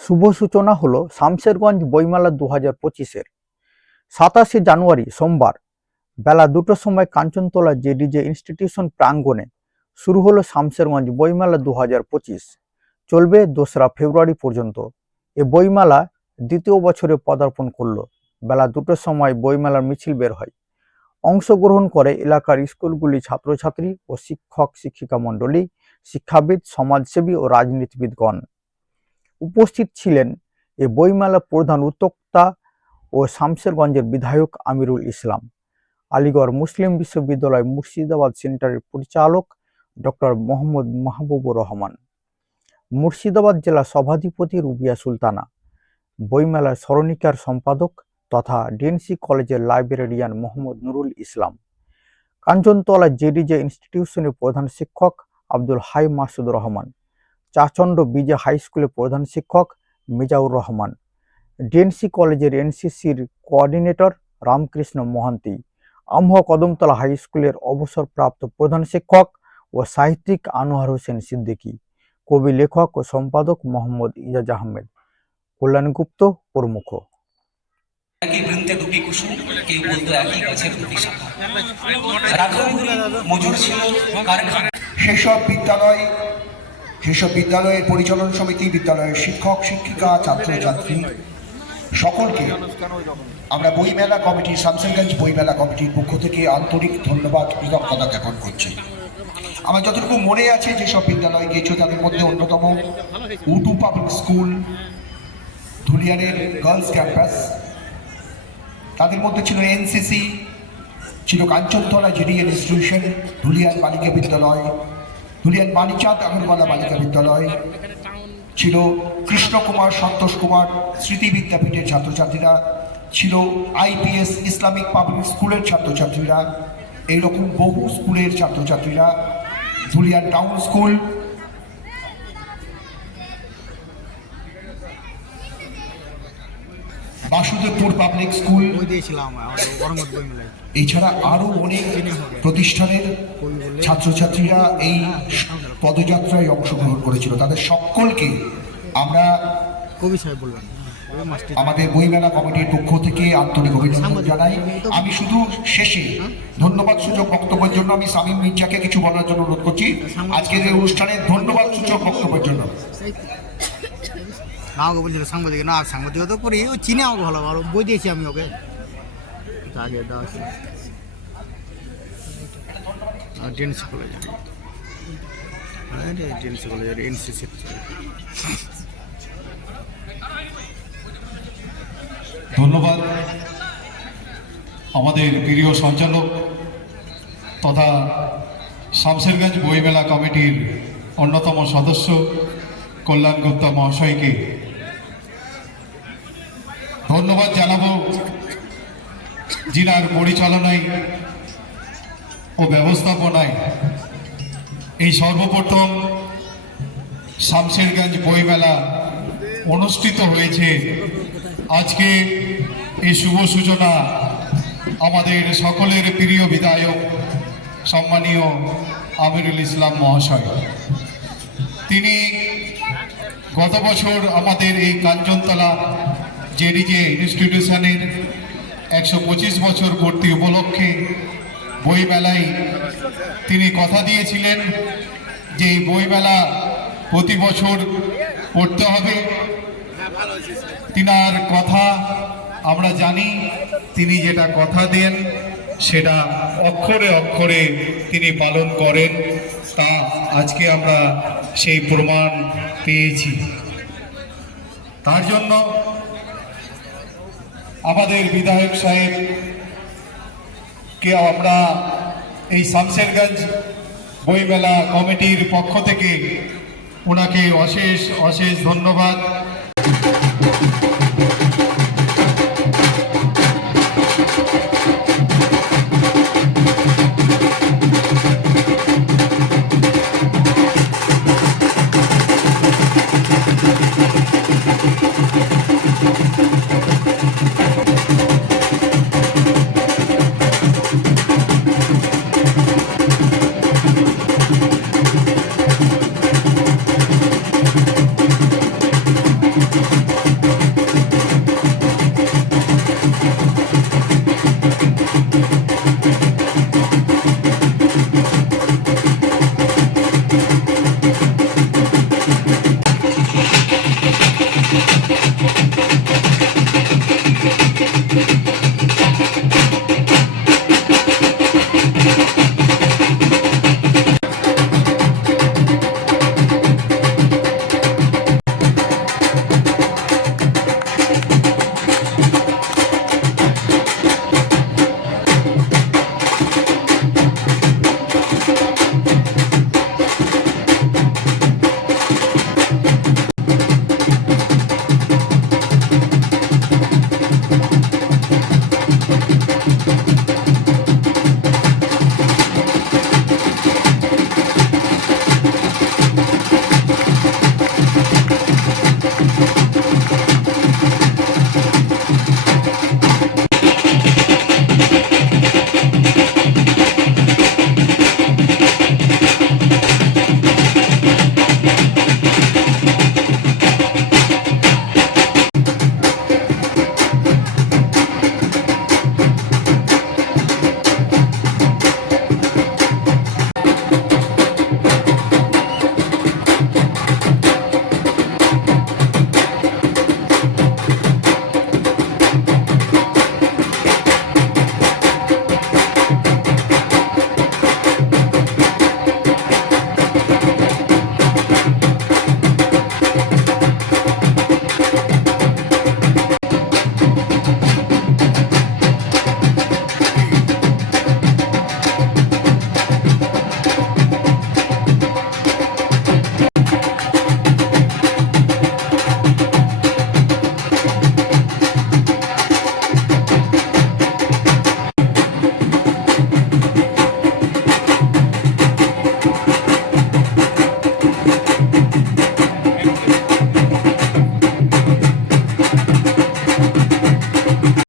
শুভ সূচনা হলো শামশেরগঞ্জ বইমেলা 2025-এর। 27শে জানুয়ারি সোমবার বেলা 2টোর সময় কাঞ্চনতলা জেডিজে ইনস্টিটিউশন প্রাঙ্গণে শুরু হলো শামশেরগঞ্জ বইমেলা 2025। চলবে 2রা ফেব্রুয়ারি পর্যন্ত। এ বইমেলা দ্বিতীয় বছরে পদার্পণ করল। বেলা 2টোর সময় বইমেলার মিছিল বের হয়। অংশগ্রহণ করে এলাকার স্কুলগুলি ছাত্রছাত্রী ও শিক্ষক শিক্ষিকা মণ্ডলী, শিক্ষাবিদ, সমাজসেবী ও রাজনীতিবিদগণ। উপস্থিত ছিলেন এ বইমেলার প্রধান উদ্যোক্তা ও শামশেরগঞ্জের বিধায়ক আমিরুল ইসলাম, আলীগড় মুসলিম বিশ্ববিদ্যালয় মুর্শিদাবাদ সেন্টারের পরিচালক ডক্টর মোহাম্মদ মাহবুবুর রহমান, মুর্শিদাবাদ জেলা সভাধিপতি রুবিয়া সুলতানা, বইমেলার স্মরণিকার সম্পাদক তথা ডিএনসি কলেজের লাইব্রেরিয়ান মোহাম্মদ নুরুল ইসলাম, কাঞ্চনতলা জেডিজে ইনস্টিটিউশনের প্রধান শিক্ষক আব্দুল হাই মাসুদ রহমান, চাচণ্ড বিজে হাই স্কুলের প্রধান শিক্ষক মিজাউর রহমান, ডিএনসি কলেজের এনসিসির কোঅর্ডিনেটর রামকৃষ্ণ মহান্তি, আমহা কদমতলা হাই স্কুলের অবসরপ্রাপ্ত প্রধান শিক্ষক ও সাহিত্যিক আনোয়ার হোসেন সিদ্দিকী, কবি, লেখক ও সম্পাদক মোহাম্মদ ইজাজ আহমেদ, কল্যাণ গুপ্ত প্রমুখ। একই বৃন্তে দুটি কুসুম, কেউ বলতো একই গাছের দুটি শাখা। রাখালগুলি মজুর ছিল কারখানা। সেসব বিদ্যালয়ের পরিচালন সমিতি, বিদ্যালয়ের শিক্ষক শিক্ষিকা, ছাত্রছাত্রী সকলকে আমরা বইমেলা কমিটি, শামশেরগঞ্জ বইমেলা কমিটির পক্ষ থেকে আন্তরিক ধন্যবাদ, কৃতজ্ঞতা জ্ঞাপন করছি। আমার যতটুকু মনে আছে যেসব বিদ্যালয় গিয়েছে তাদের মধ্যে অন্যতম উটু পাবলিক স্কুল, ধুলিয়ানের গার্লস ক্যাম্পাস, তাদের মধ্যে ছিল এনসিসি, ছিল কাঞ্চনতলা জেডিএন ইনস্টিটিউশন, ধুলিয়ান বালিকা বিদ্যালয়, ধুলিয়ান বালিচাঁদ আগরওয়ালা বালিকা বিদ্যালয়, ছিল কৃষ্ণকুমার সন্তোষ কুমার স্মৃতি বিদ্যাপীঠের ছাত্রছাত্রীরা, ছিল আইপিএস ইসলামিক পাবলিক স্কুলের ছাত্রছাত্রীরা, এইরকম বহু স্কুলের ছাত্রছাত্রীরা, Dhulian town school, Basudebpur public school, এছাড়া আরো অনেক প্রতিষ্ঠানের ছাত্রছাত্রীরা এই পদযাত্রায় অংশগ্রহণ করেছিল। তাদের সকলকে আমরা আমাদের বইমেলা কমিটির পক্ষ থেকে আন্তরিক অভিনন্দন জানাই। আমি শুধু শেষে ধন্যবাদ সূচক বক্তব্যের জন্য আমি শামীম মির্জাকে কিছু বলার জন্য অনুরোধ করছি, আজকের এই অনুষ্ঠানে ধন্যবাদ সূচক বক্তব্যের জন্য। আমাকে বলছিল সাংবাদিক, না সাংবাদিকতা তো করি, ও চিনে আমাকে ভালো ভালো, বই দিয়েছি আমি ওকে আগে দেওয়া আছে ডিএনসি কলেজে, ডিএনসি কলেজের এনসিসি। ধন্যবাদ আমাদের প্রিয় সঞ্চালক তথা শামশেরগঞ্জ বইমেলা কমিটির অন্যতম সদস্য কল্যাণ গুপ্তা মহাশয়কে। ধন্যবাদ জানাবো যিনার পরিচালনায় ও ব্যবস্থাপনায় এই সর্বপ্রথম শামশেরগঞ্জ বইমেলা অনুষ্ঠিত হয়েছে। আজকে এই শুভ সূচনা আমাদের সকলের প্রিয় বিধায়ক সম্মানীয় আমিরুল ইসলাম মহাশয়। তিনি গত বছর আমাদের এই কাঞ্চনতলা জেডিজে ইনস্টিটিউশনের 125 বছর পূর্তি উপলক্ষে বইমেলায় তিনি কথা দিয়েছিলেন যে এই বইমেলা প্রতি বছর করতে হবে। তিনার কথা আমরা জানি, তিনি যেটা কথা দেন সেটা অক্ষরে অক্ষরে তিনি পালন করেন, তা আজকে আমরা সেই প্রমাণ পেয়েছি। তার জন্য আমাদের বিধায়ক সাহেবকে আমরা এই শামশেরগঞ্জ বইমেলা কমিটির পক্ষ থেকে ওনাকে অশেষ অশেষ ধন্যবাদ।